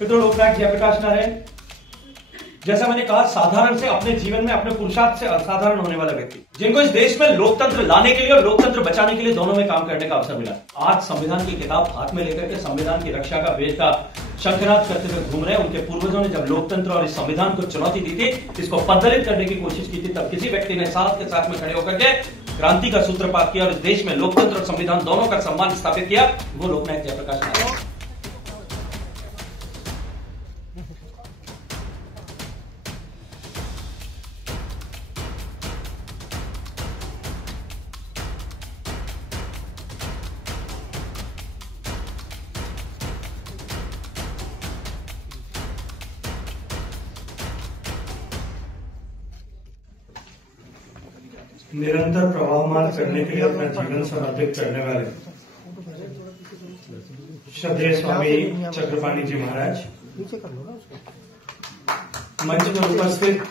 मित्रों, लोकनायक जयप्रकाश नारायण, जैसा मैंने कहा, साधारण से अपने जीवन में अपने पुरुषार्थ से असाधारण होने वाला व्यक्ति, जिनको इस देश में लोकतंत्र लाने के लिए और लोकतंत्र बचाने के लिए दोनों में काम करने का अवसर मिला। आज संविधान की किताब हाथ में लेकर के संविधान की रक्षा का वेद का शंखनाद करते हुए घूम रहे हैं। उनके पूर्वजों ने जब लोकतंत्र और इस संविधान को चुनौती दी थी, इसको पद्धरित करने की कोशिश की थी, तब किसी व्यक्ति ने साथ के साथ में खड़े होकर के क्रांति का सूत्रपात किया और इस देश में लोकतंत्र और संविधान दोनों का सम्मान स्थापित किया। वो लोकनायक जयप्रकाश नारायण। निरंतर प्रवाहमान करने के लिए अपना जीवन समर्पित करने वाले श्रद्धेय स्वामी चक्रपाणी जी महाराज, मंच पर उपस्थित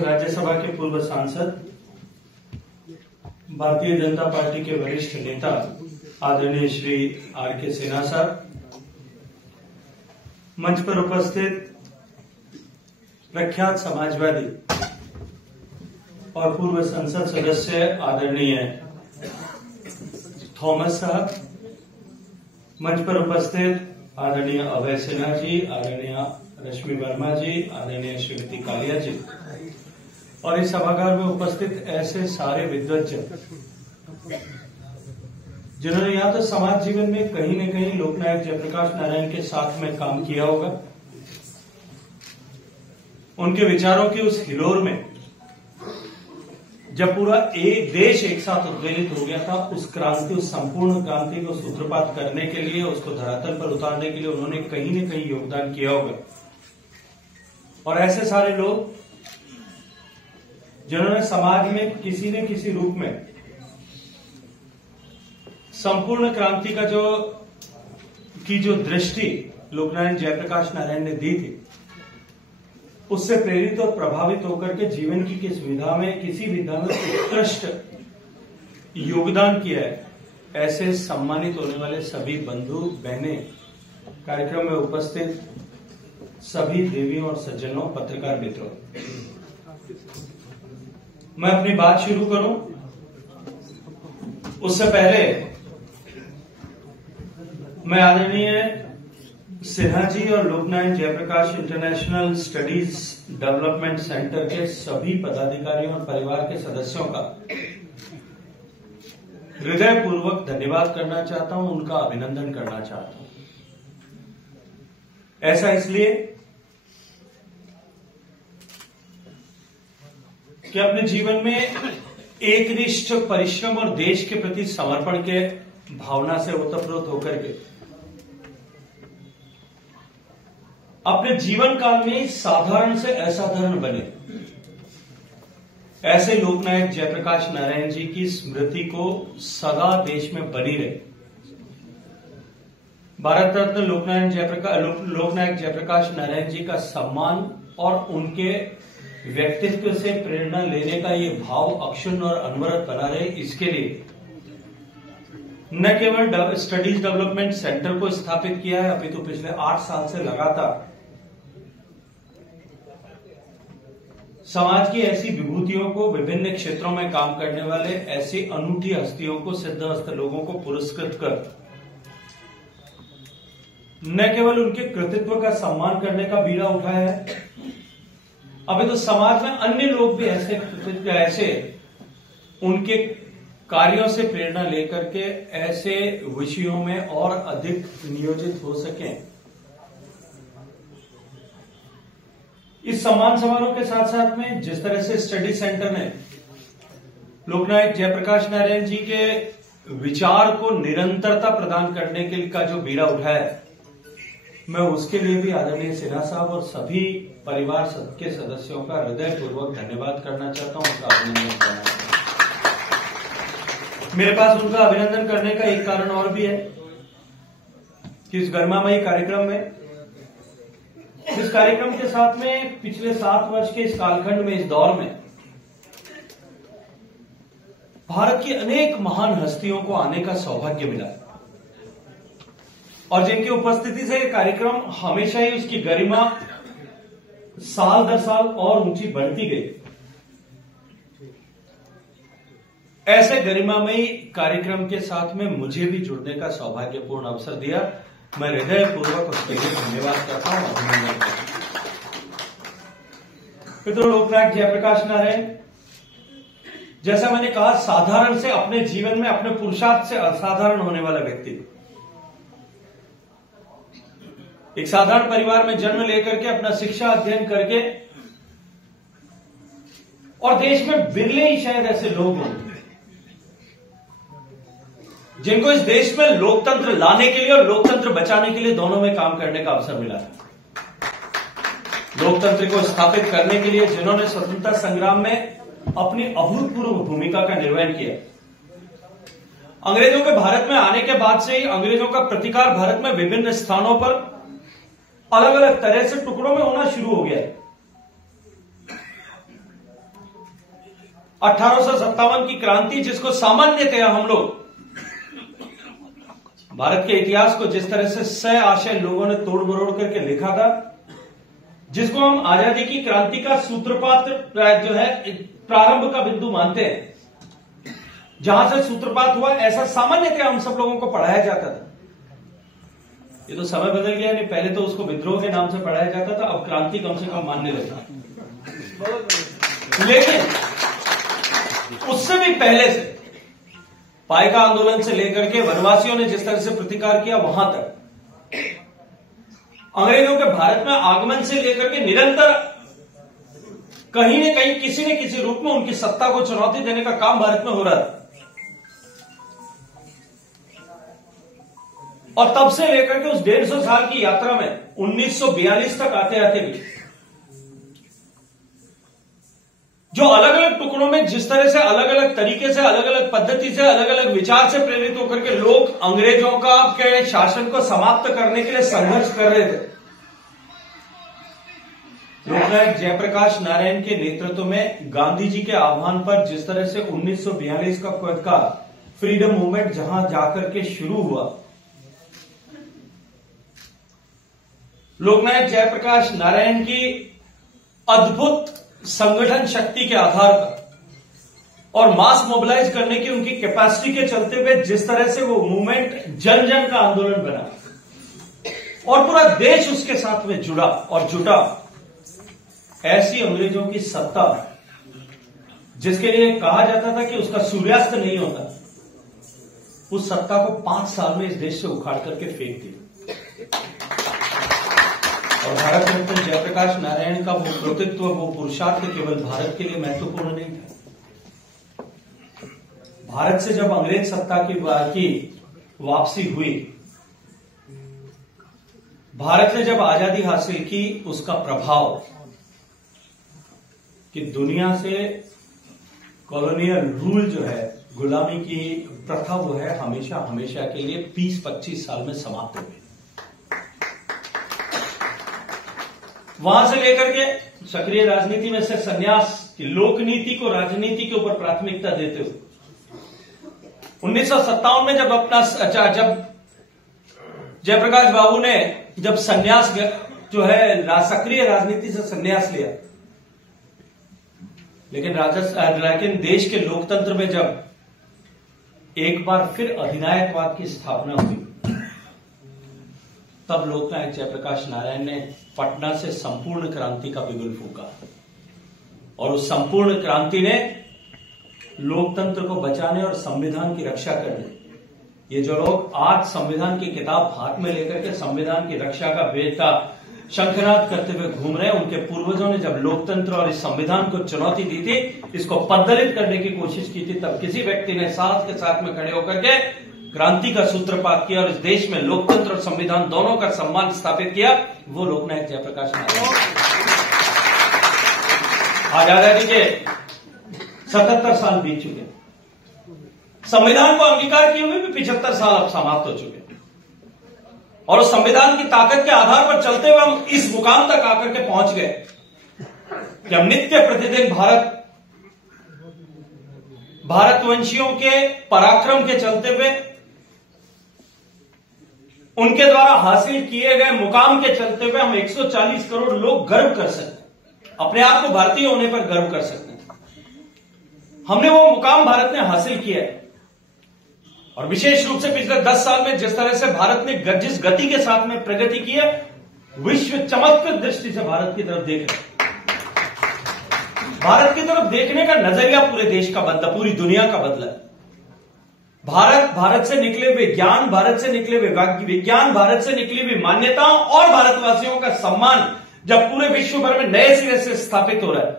राज्यसभा के पूर्व सांसद, भारतीय जनता पार्टी के वरिष्ठ नेता आदरणीय श्री आर.के. सिन्हा साहब, मंच पर उपस्थित प्रख्यात समाजवादी और पूर्व संसद सदस्य आदरणीय थॉमस साहब, मंच पर उपस्थित आदरणीय अभय सिन्हा जी, आदरणीय रश्मि वर्मा जी, आदरणीय श्रीमती कालिया जी, और इस सभागार में उपस्थित ऐसे सारे विद्वज्जन जिन्होंने या तो समाज जीवन में कहीं न कहीं लोकनायक जयप्रकाश नारायण के साथ में काम किया होगा, उनके विचारों की उस हिलोर में जब पूरा एक देश एक साथ उद्वेलित हो गया था, उस क्रांति, उस संपूर्ण क्रांति को सूत्रपात करने के लिए, उसको धरातल पर उतारने के लिए उन्होंने कहीं न कहीं योगदान किया होगा। और ऐसे सारे लोग जिन्होंने समाज में किसी न किसी रूप में संपूर्ण क्रांति का जो दृष्टि लोकनायक जयप्रकाश नारायण ने दी थी, उससे प्रेरित और प्रभावित होकर के जीवन की किसी विधा में उत्कृष्ट योगदान किया है, ऐसे सम्मानित होने वाले सभी बंधु बहनें, कार्यक्रम में उपस्थित सभी देवियों और सज्जनों, पत्रकार मित्रों, मैं अपनी बात शुरू करूं उससे पहले मैं आदरणीय सिन्हा जी और Loknayak Jayaprakash international studies development centre के सभी पदाधिकारियों और परिवार के सदस्यों का हृदयपूर्वक धन्यवाद करना चाहता हूं, उनका अभिनंदन करना चाहता हूं। ऐसा इसलिए कि अपने जीवन में एकनिष्ठ परिश्रम और देश के प्रति समर्पण के भावना से ओतप्रोत होकर के अपने जीवन काल में साधारण से असाधारण बने, ऐसे लोकनायक जयप्रकाश नारायण जी की स्मृति को सदा देश में बनी रहे। भारत रत्न लोकनायक जयप्रकाश नारायण जी का सम्मान और उनके व्यक्तित्व से प्रेरणा लेने का ये भाव अक्षुण्ण और अनवरत बना रहे, इसके लिए न केवल स्टडीज डेवलपमेंट सेंटर को स्थापित किया है, अपितु पिछले 8 साल से लगातार समाज की ऐसी विभूतियों को, विभिन्न क्षेत्रों में काम करने वाले ऐसी अनूठी हस्तियों को, सिद्धहस्त लोगों को पुरस्कृत कर न केवल उनके कृतित्व का सम्मान करने का बीड़ा उठाया है, अभी तो समाज में अन्य लोग भी ऐसे उनके कार्यों से प्रेरणा लेकर के ऐसे विषयों में और अधिक नियोजित हो सकें। इस सम्मान समारोह के साथ साथ में जिस तरह से स्टडी सेंटर ने लोकनायक जयप्रकाश नारायण जी के विचार को निरंतरता प्रदान करने के लिए का जो बीड़ा उठाया है, मैं उसके लिए भी आदरणीय सिन्हा साहब और सभी परिवार के सदस्यों का हृदयपूर्वक धन्यवाद करना चाहता हूं, उनका अभिनंदन करना चाहता हूं। मेरे पास उनका अभिनंदन करने का एक कारण और भी है कि इस गरिमामयी कार्यक्रम में, इस कार्यक्रम के साथ में पिछले 7 वर्ष के इस कालखंड में, इस दौर में भारत की अनेक महान हस्तियों को आने का सौभाग्य मिला और जिनकी उपस्थिति से यह कार्यक्रम हमेशा ही उसकी गरिमा साल दर साल और ऊंची बढ़ती गई। ऐसे गरिमामयी कार्यक्रम के साथ में मुझे भी जुड़ने का सौभाग्यपूर्ण अवसर दिया। मैं हृदयपूर्वक उसके लिए धन्यवाद करता हूं, अभिनंदन करता हूं। मित्रों, लोकनायक जयप्रकाश नारायण, जैसा मैंने कहा, साधारण से अपने जीवन में अपने पुरुषार्थ से असाधारण होने वाला व्यक्ति। एक साधारण परिवार में जन्म लेकर के अपना शिक्षा अध्ययन करके, और देश में बिरले ही शायद ऐसे लोग होंगे जिनको इस देश में लोकतंत्र लाने के लिए और लोकतंत्र बचाने के लिए दोनों में काम करने का अवसर मिला है। लोकतंत्र को स्थापित करने के लिए जिन्होंने स्वतंत्रता संग्राम में अपनी अभूतपूर्व भूमिका का निर्वहन किया। अंग्रेजों के भारत में आने के बाद से ही अंग्रेजों का प्रतिकार भारत में विभिन्न स्थानों पर अलग अलग तरह से टुकड़ों में होना शुरू हो गया। 1857 की क्रांति, जिसको सामान्यतया हम लोग भारत के इतिहास को जिस तरह से सह आशय लोगों ने तोड़ मरोड़ करके लिखा था, जिसको हम आजादी की क्रांति का सूत्रपात जो है प्रारंभ का बिंदु मानते हैं, जहां से सूत्रपात हुआ, ऐसा सामान्यतः हम सब लोगों को पढ़ाया जाता था। ये तो समय बदल गया, नहीं पहले तो उसको विद्रोह के नाम से पढ़ाया जाता था, अब क्रांति कम से कम मानने लगा। लेकिन उससे भी पहले से पाइका आंदोलन से लेकर के वनवासियों ने जिस तरह से प्रतिकार किया, वहां तक अंग्रेजों के भारत में आगमन से लेकर के निरंतर कहीं न कहीं किसी न किसी रूप में उनकी सत्ता को चुनौती देने का काम भारत में हो रहा था। और तब से लेकर के उस 150 साल की यात्रा में 1942 तक आते आते भी जो अलग अलग टुकड़ों में जिस तरह से अलग अलग तरीके से, अलग अलग पद्धति से, अलग अलग विचार से प्रेरित होकर के लोग अंग्रेजों का के शासन को समाप्त करने के लिए संघर्ष कर रहे थे, लोकनायक जयप्रकाश नारायण के नेतृत्व में गांधी जी के आह्वान पर जिस तरह से 1942 का फ्रीडम मूवमेंट जहां जाकर के शुरू हुआ, लोकनायक जयप्रकाश नारायण की अद्भुत संगठन शक्ति के आधार पर और मास मोबिलाइज करने की उनकी कैपेसिटी के चलते हुए जिस तरह से वो मूवमेंट जन जन का आंदोलन बना और पूरा देश उसके साथ में जुड़ा और जुटा, ऐसी अंग्रेजों की सत्ता जिसके लिए कहा जाता था कि उसका सूर्यास्त नहीं होता, उस सत्ता को 5 साल में इस देश से उखाड़ करके फेंक दिया। और भारत रत्न जयप्रकाश नारायण का वो कृतित्व, वो पुरुषार्थ केवल भारत के लिए महत्वपूर्ण नहीं था। भारत से जब अंग्रेज सत्ता की वापसी हुई, भारत ने जब आजादी हासिल की, उसका प्रभाव कि दुनिया से कॉलोनियल रूल जो है, गुलामी की प्रथा, वो है हमेशा हमेशा के लिए 20-25 साल में समाप्त हो गई। वहां से लेकर के सक्रिय राजनीति में से संन्यास, लोकनीति को राजनीति के ऊपर प्राथमिकता देते हुए 1957 में जब जयप्रकाश बाबू ने जब संन्यास जो है सक्रिय राजनीति से संन्यास लिया, लेकिन देश के लोकतंत्र में जब एक बार फिर अधिनायकवाद की स्थापना हुई, तब लोकनायक जयप्रकाश नारायण ने पटना से संपूर्ण क्रांति का बिगुल फूंका और उस संपूर्ण क्रांति ने लोकतंत्र को बचाने और संविधान की रक्षा करने, ये जो लोग आज संविधान की किताब हाथ में लेकर के संविधान की रक्षा का बेटा शंखनाद करते हुए घूम रहे हैं, उनके पूर्वजों ने जब लोकतंत्र और इस संविधान को चुनौती दी थी, इसको पद्दलित करने की कोशिश की थी, तब किसी व्यक्ति ने साथ के साथ में खड़े होकर के क्रांति का सूत्रपात किया और इस देश में लोकतंत्र और संविधान दोनों का सम्मान स्थापित किया, वो लोकनायक जयप्रकाश नारायण। आज आजादी के 77 साल बीत चुके, संविधान को अंगीकार किए हुए भी 75 साल अब समाप्त हो चुके और उस संविधान की ताकत के आधार पर चलते हुए हम इस मुकाम तक आकर के पहुंच गए कि हम नित्य प्रतिदिन भारतवंशियों के पराक्रम के चलते हुए उनके द्वारा हासिल किए गए मुकाम के चलते हुए हम 140 करोड़ लोग गर्व कर सकते हैं, अपने आप को भारतीय होने पर गर्व कर सकते हैं। हमने वो मुकाम भारत ने हासिल किया है। और विशेष रूप से पिछले 10 साल में जिस तरह से भारत ने जिस गति के साथ में प्रगति की है, विश्व चमत्कृत दृष्टि से भारत की तरफ देख रहे हैं। भारत की तरफ देखने का नजरिया पूरे देश का बदला, पूरी दुनिया का बदला। भारत से निकले हुए ज्ञान, भारत से निकले हुए विज्ञान, भारत से निकली हुई मान्यताओं और भारतवासियों का सम्मान जब पूरे विश्व भर में नए सिरे से स्थापित हो रहा है,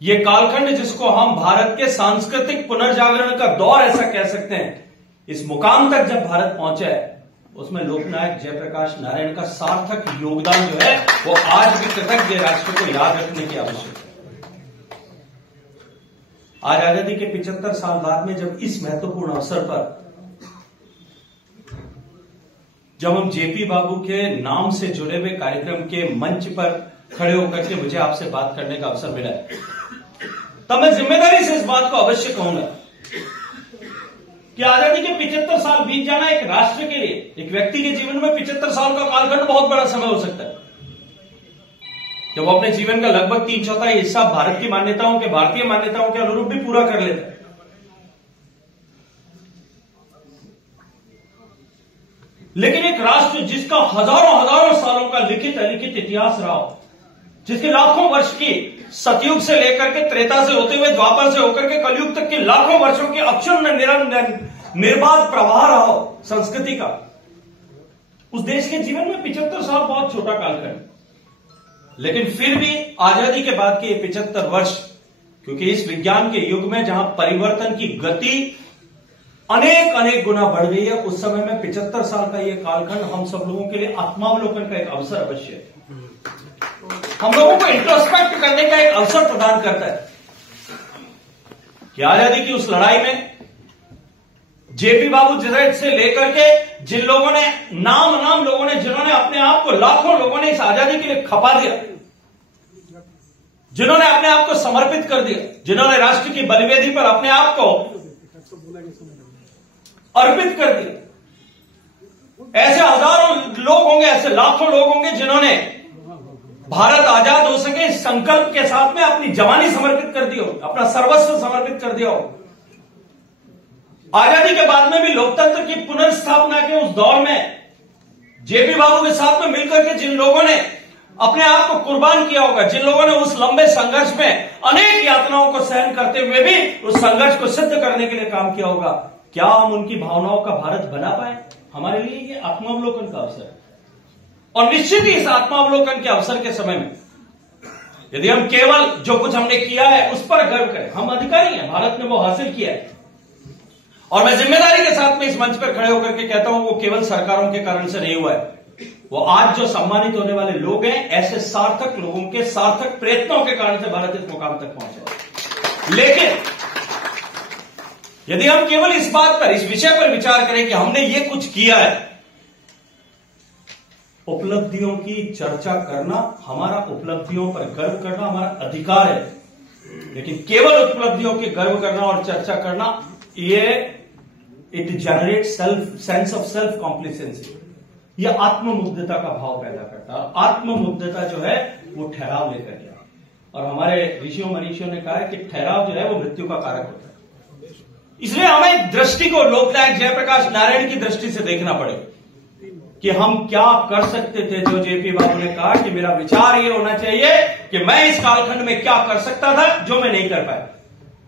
यह कालखंड जिसको हम भारत के सांस्कृतिक पुनर्जागरण का दौर ऐसा कह सकते हैं, इस मुकाम तक जब भारत पहुंचा है, उसमें लोकनायक जयप्रकाश नारायण का सार्थक योगदान जो है वो आज भी कृतज्ञ राष्ट्र को याद रखने की आवश्यकता है। आज आजादी के 75 साल बाद में जब इस महत्वपूर्ण अवसर पर जब हम जेपी बाबू के नाम से जुड़े हुए कार्यक्रम के मंच पर खड़े होकर के मुझे आपसे बात करने का अवसर मिला है, तब मैं जिम्मेदारी से इस बात को अवश्य कहूंगा कि आजादी के 75 साल बीत जाना एक राष्ट्र के लिए, एक व्यक्ति के जीवन में 75 साल का कालखंड बहुत बड़ा समय हो सकता है। जब वो अपने जीवन का लगभग 3/4 हिस्सा भारत की मान्यताओं के, भारतीय मान्यताओं के अनुरूप भी पूरा कर लेता है। लेकिन एक राष्ट्र जिसका हजारों सालों का लिखित अलिखित इतिहास रहा हो, जिसके लाखों वर्ष की सतयुग से लेकर के त्रेता से होते हुए द्वापर से होकर के कलयुग तक के लाखों वर्षों के अक्षुण्ण निर्बाध प्रवाह रहा हो संस्कृति का, उस देश के जीवन में 75 साल बहुत छोटा कालखंड। लेकिन फिर भी आजादी के बाद के 75 वर्ष, क्योंकि इस विज्ञान के युग में जहां परिवर्तन की गति अनेक गुना बढ़ गई है, उस समय में 75 साल का यह कालखंड हम सब लोगों के लिए आत्मावलोकन का एक अवसर अवश्य है। हम लोगों को इंट्रोस्पेक्ट करने का एक अवसर प्रदान करता है कि आजादी की उस लड़ाई में जेपी बाबू से लेकर के जिन लोगों ने नाम लोगों ने, जिन्होंने अपने आप को, लाखों लोगों ने इस आजादी के लिए खपा दिया, जिन्होंने अपने आप को समर्पित कर दिया, जिन्होंने राष्ट्र की बलिवेदी पर अपने आप को अर्पित कर दिया, ऐसे हजारों लोग होंगे, ऐसे लाखों लोग होंगे जिन्होंने भारत आजाद हो सके इस संकल्प के साथ में अपनी जवानी समर्पित कर दी हो, अपना सर्वस्व समर्पित कर दिया हो। आजादी के बाद में भी लोकतंत्र की पुनर्स्थापना के उस दौर में जेपी बाबू के साथ में मिलकर के जिन लोगों ने अपने आप को कुर्बान किया होगा, जिन लोगों ने उस लंबे संघर्ष में अनेक यातनाओं को सहन करते हुए भी उस संघर्ष को सिद्ध करने के लिए काम किया होगा, क्या हम उनकी भावनाओं का भारत बना पाए? हमारे लिए ये आत्मावलोकन का अवसर है। और निश्चित ही इस आत्मावलोकन के अवसर के समय में यदि हम केवल जो कुछ हमने किया है उस पर गर्व करें, हम अधिकारी हैं, भारत ने वो हासिल किया है, और मैं जिम्मेदारी के साथ में इस मंच पर खड़े होकर के कहता हूं वो केवल सरकारों के कारण से नहीं हुआ है, वो आज जो सम्मानित होने वाले लोग हैं, ऐसे सार्थक लोगों के सार्थक प्रयत्नों के कारण से भारत इस मुकाम तक पहुंचा। लेकिन यदि हम केवल इस बात पर, इस विषय पर विचार करें कि हमने ये कुछ किया है, उपलब्धियों की चर्चा करना, हमारा उपलब्धियों पर गर्व करना हमारा अधिकार है, लेकिन केवल उपलब्धियों की गर्व करना और चर्चा करना, ये it generate sense of self complacency, यह आत्ममुग्धता का भाव पैदा करता है। आत्ममुग्धता जो है वो ठहराव लेकर के, और हमारे ऋषियों मनीषियों ने कहा है कि ठहराव जो है वो मृत्यु का कारक होता है। इसलिए हमें दृष्टि को लोकनायक जयप्रकाश नारायण की दृष्टि से देखना पड़ेगा कि हम क्या कर सकते थे। जो जेपी बाबू ने कहा कि मेरा विचार ये होना चाहिए कि मैं इस कालखंड में क्या कर सकता था जो मैं नहीं कर पाया,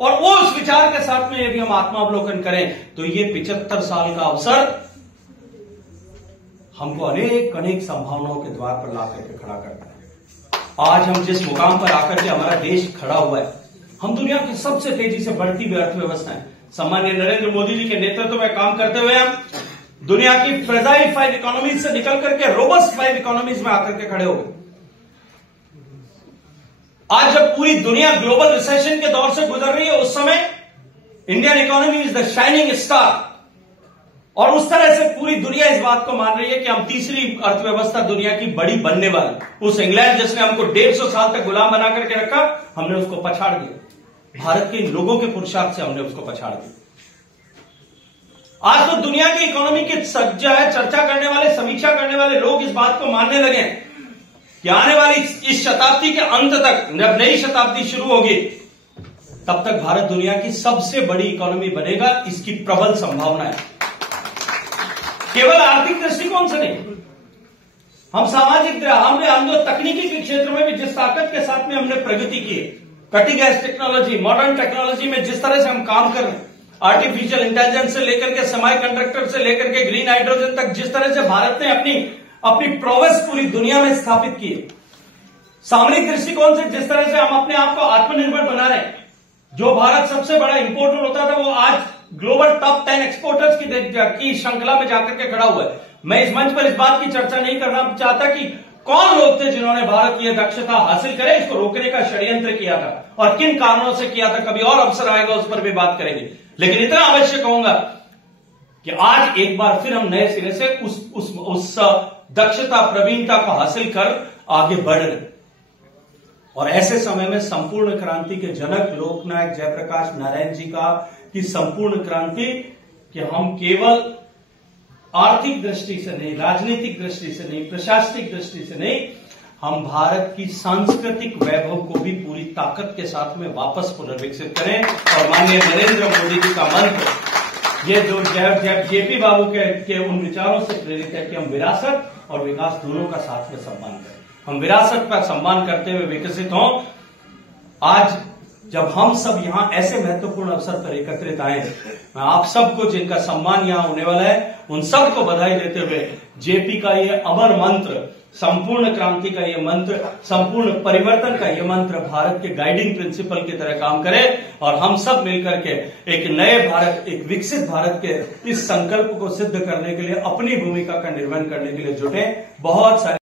और वो उस विचार के साथ में यदि हम आत्मावलोकन करें तो ये 75 साल का अवसर हमको अनेक संभावनाओं के द्वार पर ला करके खड़ा करता है। आज हम जिस मुकाम पर आकर के हमारा देश खड़ा हुआ है, हम दुनिया की सबसे तेजी से बढ़ती हुई अर्थव्यवस्था है, सम्माननीय नरेंद्र मोदी जी के नेतृत्व में काम करते हुए हम दुनिया की फ्रेजाइल 5 इकोनॉमीज से निकल करके रोबस्ट 5 इकोनॉमीज में आकर के खड़े हो गए। आज जब पूरी दुनिया ग्लोबल रिसेशन के दौर से गुजर रही है, उस समय Indian economy is the shining star, और उस तरह से पूरी दुनिया इस बात को मान रही है कि हम तीसरी अर्थव्यवस्था दुनिया की बड़ी बनने वाली। उस इंग्लैंड जिसने हमको 150 साल तक गुलाम बना करके रखा, हमने उसको पछाड़ दिया। भारत के लोगों के पुरुषार्थ से हमने उसको पछाड़ दिया। आज तो दुनिया की इकोनॉमी की जो है चर्चा करने वाले, समीक्षा करने वाले लोग इस बात को मानने लगे कि आने वाली इस शताब्दी के अंत तक, जब नई शताब्दी शुरू होगी, तब तक भारत दुनिया की सबसे बड़ी इकोनॉमी बनेगा। इसकी प्रबल संभावना है। केवल आर्थिक दृष्टिकोण से नहीं, हम सामाजिक, हमने तकनीकी के क्षेत्र में भी जिस ताकत के साथ में हमने प्रगति की, cutting edge technology, modern technology में जिस तरह से हम काम कर रहे हैं, आर्टिफिशियल इंटेलिजेंस से लेकर के सेमीकंडक्टर से लेकर के ग्रीन हाइड्रोजन तक, जिस तरह से भारत ने अपनी प्रोग्रेस पूरी दुनिया में स्थापित की, सामरिक दृष्टिकोण से जिस तरह से हम अपने आप को आत्मनिर्भर बना रहे हैं, जो भारत सबसे बड़ा इंपोर्टर होता था वो आज ग्लोबल टॉप 10 एक्सपोर्टर्स की श्रृंखला में जाकर के खड़ा हुआ है। मैं इस मंच पर इस बात की चर्चा नहीं करना चाहता कि कौन लोग थे जिन्होंने भारत की यह दक्षता हासिल करे, इसको रोकने का षड्यंत्र किया था और किन कारणों से किया था। कभी और अवसर आएगा, उस पर भी बात करेंगे। लेकिन इतना अवश्य कहूंगा कि आज एक बार फिर हम नए सिरे से उस दक्षता, प्रवीणता को हासिल कर आगे बढ़ रहे। और ऐसे समय में संपूर्ण क्रांति के जनक लोकनायक जयप्रकाश नारायण जी की संपूर्ण क्रांति, कि हम केवल आर्थिक दृष्टि से नहीं, राजनीतिक दृष्टि से नहीं, प्रशासनिक दृष्टि से नहीं, हम भारत की सांस्कृतिक वैभव को भी पूरी ताकत के साथ में वापस पुनर्विकसित करें। और माननीय नरेंद्र मोदी जी का मंत्र, ये जो जेपी बाबू के उन विचारों से प्रेरित है कि हम विरासत और विकास दोनों का साथ में सम्मान करें। हम विरासत का सम्मान करते हुए विकसित हों। आज जब हम सब यहां ऐसे महत्वपूर्ण अवसर पर एकत्रित आए, मैं आप सबको, जिनका सम्मान यहां होने वाला है, उन सबको बधाई देते हुए जेपी का ये अमर मंत्र, संपूर्ण क्रांति का ये मंत्र, संपूर्ण परिवर्तन का ये मंत्र भारत के गाइडिंग प्रिंसिपल की तरह काम करे और हम सब मिलकर के एक नए भारत, एक विकसित भारत के इस संकल्प को सिद्ध करने के लिए अपनी भूमिका का निर्वहन करने के लिए जुटे। बहुत सारे